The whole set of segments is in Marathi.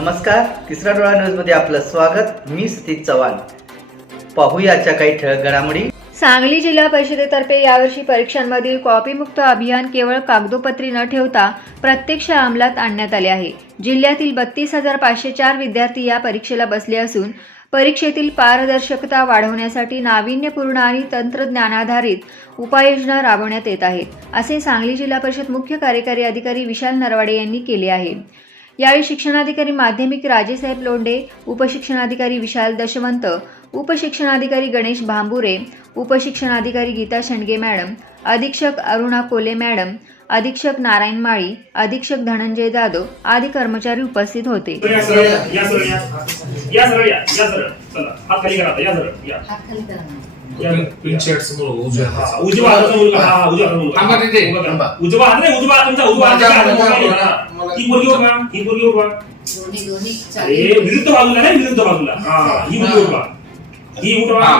नमस्कार, तिसरा डोळा न्यूज मध्ये आपलं स्वागत। मी सतीश चव्हाण। पाहूया आजच्या काही ठळक घडामोडी। सांगली जिल्हा परिषदेतर्फे यावर्षी परीक्षांमधील कॉपीमुक्त अभियान केवळ कागदोपत्री न ठेवता प्रत्यक्ष अंमलात आणण्यात आले आहे। जिल्ह्यातील 32,504 विद्यार्थी या परीक्षेला बसले असून परीक्षेतील पारदर्शकता वाढवण्यासाठी नाविन्यपूर्ण आणि तंत्रज्ञानाधारित उपाययोजना राबवण्यात येत आहेत, असे सांगली जिल्हा परिषद मुख्य कार्यकारी अधिकारी विशाल नरवाडे यांनी केले आहे। यावेळी शिक्षणाधिकारी माध्यमिक राजेसाहेब लोंढे, उपशिक्षणाधिकारी विशाल दशवंत, उपशिक्षणाधिकारी गणेश भांबुरे, उपशिक्षणाधिकारी गीता शेंडगे मॅडम, अधीक्षक अरुणा कोले मॅडम, अधीक्षक नारायण माळी, अधीक्षक धनंजय जाधव आदी कर्मचारी उपस्थित होते। विरुद्ध बाजूला नाही, विरुद्ध बाजूला ही मुलगी उभा, ही उठवा,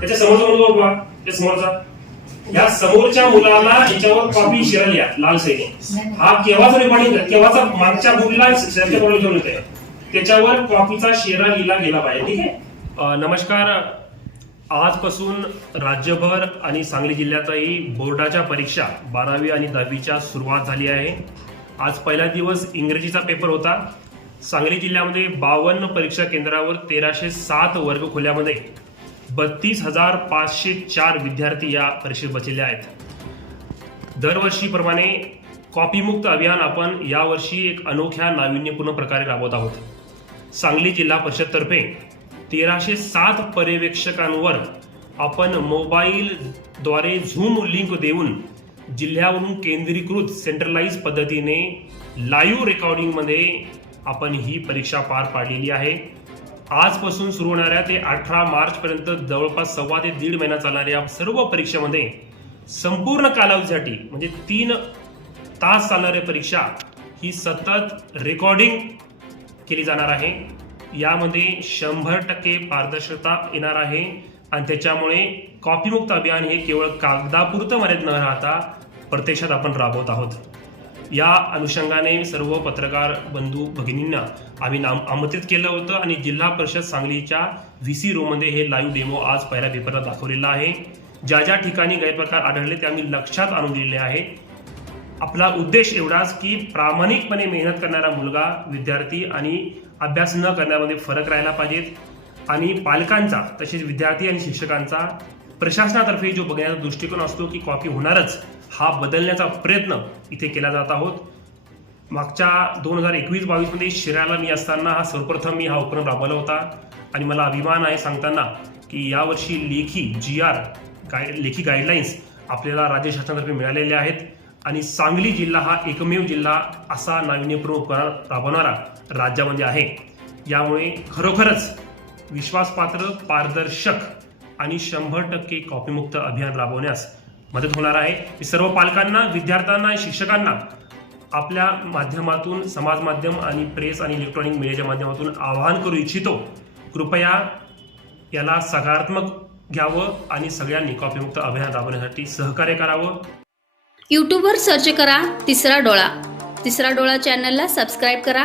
त्याच्या समोरचा मुलगा उभा, त्या समोरचा, या समोरच्या मुलाला याच्यावर कॉपी शिरायला लाल सैने हा केव्हाचा रेकॉर्डिंग केव्हाचा मागच्या बोर्डला शर्टच्या बोर्डला ठेवून येते, त्याच्यावर कॉपीचा शेरा लिहिला गेला पाहिजे। ठीक आहे। नमस्कार। आजपासून राज्यभर आणि सांगली जिल्ह्यातही बोर्डाच्या परीक्षा 12वी आणि 10वीच्या सुरुवात झाली आहे। आज पहिला दिवस इंग्रजीचा पेपर होता। सांगली जिल्ह्यामध्ये 52 परीक्षा केंद्रावर 1307 वर्गखोल्यामध्ये 32,504 विद्यार्थी या परीक्षेत बसलेले आहेत। दरवर्षीप्रमाणे कॉपीमुक्त अभियान आपण यावर्षी एक अनोख्या नाविन्यपूर्ण प्रकारे राबवत आहोत। सांगली जिल्हा परिषदतर्फे 1307 पर्यवेक्षकांवर आपण मोबाईलद्वारे झूम लिंक देऊन जिल्ह्यावरून केंद्रीकृत सेंट्रलाइज पद्धतीने लाईव्ह रेकॉर्डिंगमध्ये आपण ही परीक्षा पार पाडलेली आहे। आजपासून सुरू होणाऱ्या ते 18 मार्चपर्यंत जवळपास 1.25 ते 1.5 महिना चालणाऱ्या सर्व परीक्षेमध्ये संपूर्ण कालावधीसाठी म्हणजे 3 तास चालणारी परीक्षा ही सतत रेकॉर्डिंग केली जाणार आहे। यामध्ये 100% पारदर्शकता येणार आहे आणि त्याच्यामुळे कॉपीमुक्त अभियान हे केवळ कागदापुरतं मर्यादित न राहता प्रत्यक्षात आपण राबवत आहोत। या अनुषंगाने सर्व पत्रकार बंधू भगिनींना आम्ही आमंत्रित केलं होतं आणि जिल्हा परिषद सांगलीच्या VC रूममध्ये हे लाईव्ह डेमो आज पहिल्या पेपरला दाखवलेला आहे। ज्या ज्या ठिकाणी गैरप्रकार आढळले ते आम्ही लक्षात आणून दिलेले आहे। आपला उद्देश एवढाच की प्रामाणिकपणे मेहनत करणारा मुलगा, विद्यार्थी आणि अभ्यास न करण्यामध्ये फरक राहिला पाहिजेत आणि पालकांचा तसेच विद्यार्थी आणि शिक्षकांचा प्रशासनातर्फे जो बघण्याचा दृष्टिकोन असतो की कॉपी होणारच, हा बदलण्याचा प्रयत्न इथे केला जात आहोत। मागच्या 2021-22 मध्ये शिरायला मी असताना सर्वप्रथम मी हा उपक्रम राबवला होता आणि मला अभिमान आहे सांगताना की यावर्षी लेखी लेखी गाईडलाईन्स आपल्याला राज्य शासनातर्फे मिळालेले आहेत आणि सांगली जिल्हा हा एकमेव जिल्हा असा नाविन्यपूर्ण उपक्रम राबवणारा राज्यामध्ये आहे। यामुळे खरोखरच विश्वासपात्र, पारदर्शक आणि 100% कॉपीमुक्त अभियान राबवण्यास मदत होणार आहे। मी सर्व पालकांना, विद्यार्थ्यांना, शिक्षकांना आपल्या माध्यमातून, समाज माध्यम आणि प्रेस आणि इलेक्ट्रॉनिक मीडियाच्या माध्यमातून आवाहन करू इच्छितो, कृपया याला सकारात्मक घ्यावं आणि सगळ्यांनी कॉपीमुक्त अभियान राबवण्यासाठी सहकार्य करावं। यूट्यूबवर सर्च करा तिसरा डोळा। तिसरा डोळा चॅनलला सबस्क्राईब करा।